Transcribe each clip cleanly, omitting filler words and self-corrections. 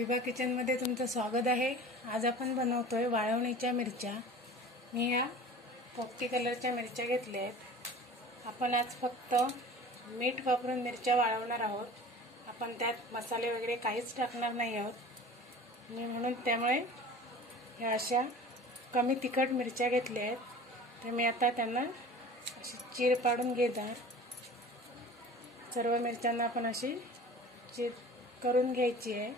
विभा किचनमध्ये तुमचं स्वागत आहे। आज आपण बनवतोय वाळवणीच्या मिरच्या। मी या पोपटी कलरच्या मिरच्या घेतल्या आहेत। आपण आज फक्त मीठ वापरून मिरच्या वाळवणार आहोत। आपण त्यात मसाले वगैरे काहीच टाकणार नाही आहोत म्हणून त्यामुळे या अशा कमी तिखट मिरच्या घेतल्या आहेत। तर मी आता त्यांना अशी चीर पाडून घेणार। सर्व मिरच्यांना आपण अशी चीर करून घ्यायची आहे।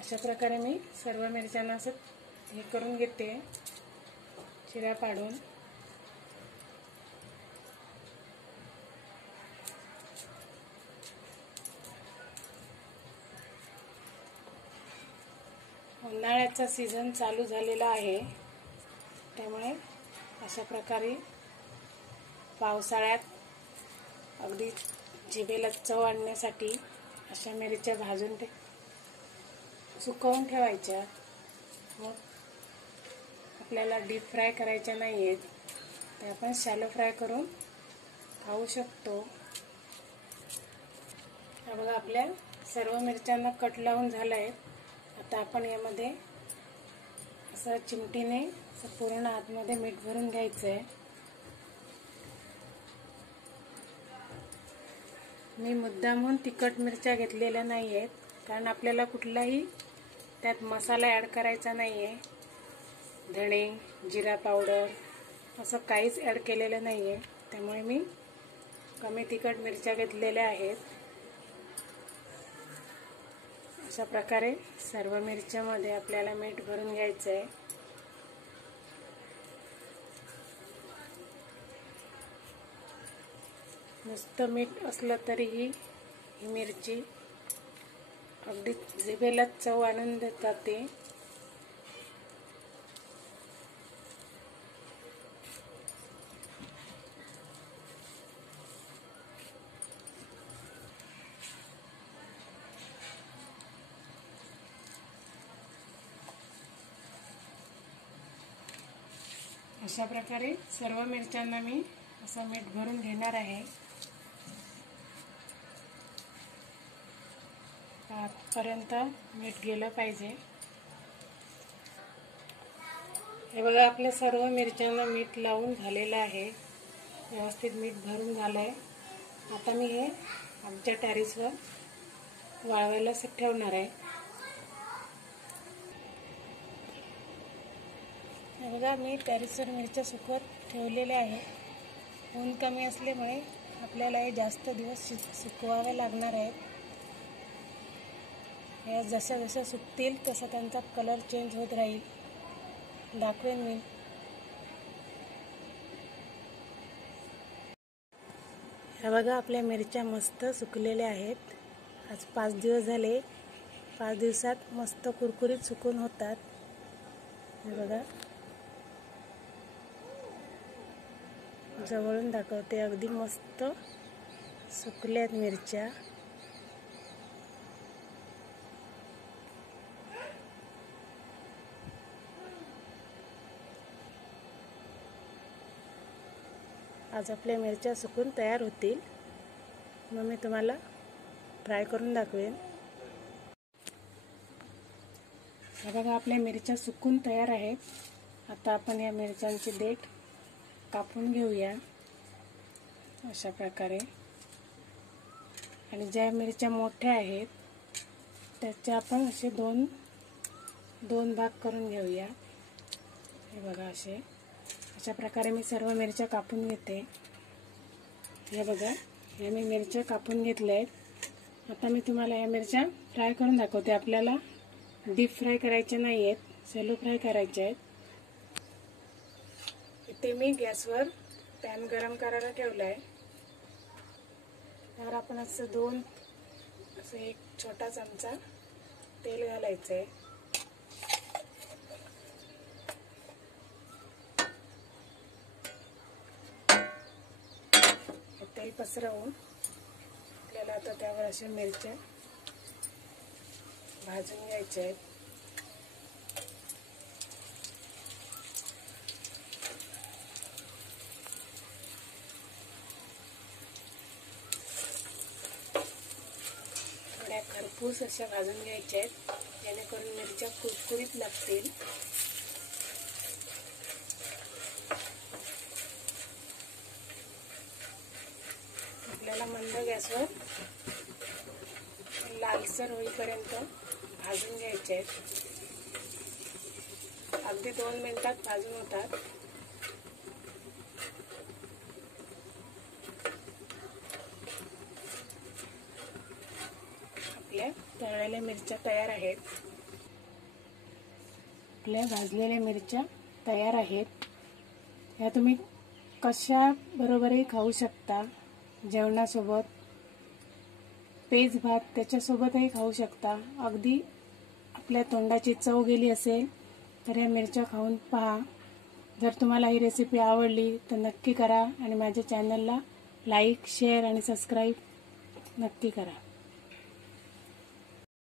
अशा प्रकारे मी सर्व मिरच्यांना असं हे करून घेते, चिरा पाडून। उन्हाळ्याचा सीझन चालू झालेला आहे, त्यामुळे अशा प्रकारे पावसाळ्यात अगदी जिभेला चव आणण्यासाठी अशा मिरच्या भाजून सुकवून ठेवायच्या। मग आपल्याला डीप फ्राय करायच्या नाही आहेत, ते आपण शॅलो फ्राय करून खाऊ शकतो। हा बघा, आपल्या सर्व मिरच्यांना कट लावून झालं आहे। आता आपण यामध्ये असं चिमटीने पूर्ण आतमध्ये मीठ भरून घ्यायचं आहे। मी मुद्दामून तिखट मिरच्या घेतलेल्या नाही आहेत, कारण आपल्याला कुठलाही त्यात मसाला ॲड करायचा नाही आहे। धणे, जिरा पावडर असं काहीच ॲड केलेलं नाही आहे, त्यामुळे मी कमी तिखट मिरच्या घेतलेल्या आहेत। अशा प्रकारे सर्व मिरच्यामध्ये आपल्याला मीठ भरून घ्यायचं आहे। नुसतं मीठ असलं तरीही ही मिरची अगदी जिभेला चव आणून जाते। अशा प्रकारे सर्व मिरच्यांना मी असं मीठ भरून घेणार आहे। आतपर्यंत मीठ गेलं पाहिजे। हे बघा, आपल्या सर्व मिरच्यांना मीठ लावून झालेलं आहे, व्यवस्थित मीठ भरून झालंय। आता मी हे आमच्या टेरेसवर वाळवायला ठेवणार आहे। हे बघा, मी टेरेसवर मिरच्या सुकवत ठेवलेल्या आहे। ऊन कमी असल्यामुळे आपल्याला हे जास्त दिवस सुकवावे लागणार आहेत। हे जसं जसं सुकतील तसं त्यांचा कलर चेंज होत राहील, दाखवेन मी। हे बघा, आपल्या मिरच्या मस्त सुकलेल्या आहेत। आज 5 दिवस झाले। 5 दिवसात मस्त कुरकुरीत सुकून होतात। हे बघा, जवळून दाखवते, अगदी मस्त सुकल्यात मिरच्या। आज आपल्या मिरच्या सुकून तयार होतील, मग मी तुम्हाला फ्राय करून दाखवेन। हा बघा, आपल्या मिरच्या सुकून तयार आहेत। आता आपण या मिरच्यांचे देठ कापून घेऊया अशा प्रकारे। आणि ज्या मिरच्या मोठ्या आहेत त्याचे आपण असे दोन भाग करून घेऊया। हे बघा, अशा प्रकारे मी सर्व मिरच्या कापून घेते। हे बघा, या मी मिरच्या कापून घेतल्या आहेत। आता मी तुम्हाला या मिरच्या फ्राय करून दाखवते। आपल्याला डीप फ्राय करायचे नाही आहेत, शॅलो फ्राय करायचे आहेत। इथे मी गॅसवर पॅन गरम करायला ठेवला आहे। त्यावर आपण असं एक छोटा चमचा तेल घालायचं आहे। तेल पसरवून आपल्याला आता त्यावर अशा मिरच्या भाजून घ्यायच्या आहेत। खरपूस अशा भाजून घ्यायच्या आहेत, जेणेकरून मिरच्या कुरकुरीत लागतील. आपल्याला मंद गॅसवर लालसर होईपर्यंत भाजून घ्यायचे आहेत. अगदी 2 मिनिटात भाजून होतात. आपल्या तळलेल्या मिरच्या तयार आहेत. आपल्या भाजलेल्या मिरच्या तयार आहेत. या तुम्ही कशा बरोबरही खाऊ शकता. जेवणासोबत, पेज भात त्याच्यासोबतही खाऊ शकता. अगदी आपल्या तोंडाची चव गेली असेल तर या मिरच्या खाऊन पहा. जर तुम्हाला ही रेसिपी आवडली तर नक्की करा आणि माझ्या चॅनलला लाईक, शेअर आणि सबस्क्राईब नक्की करा.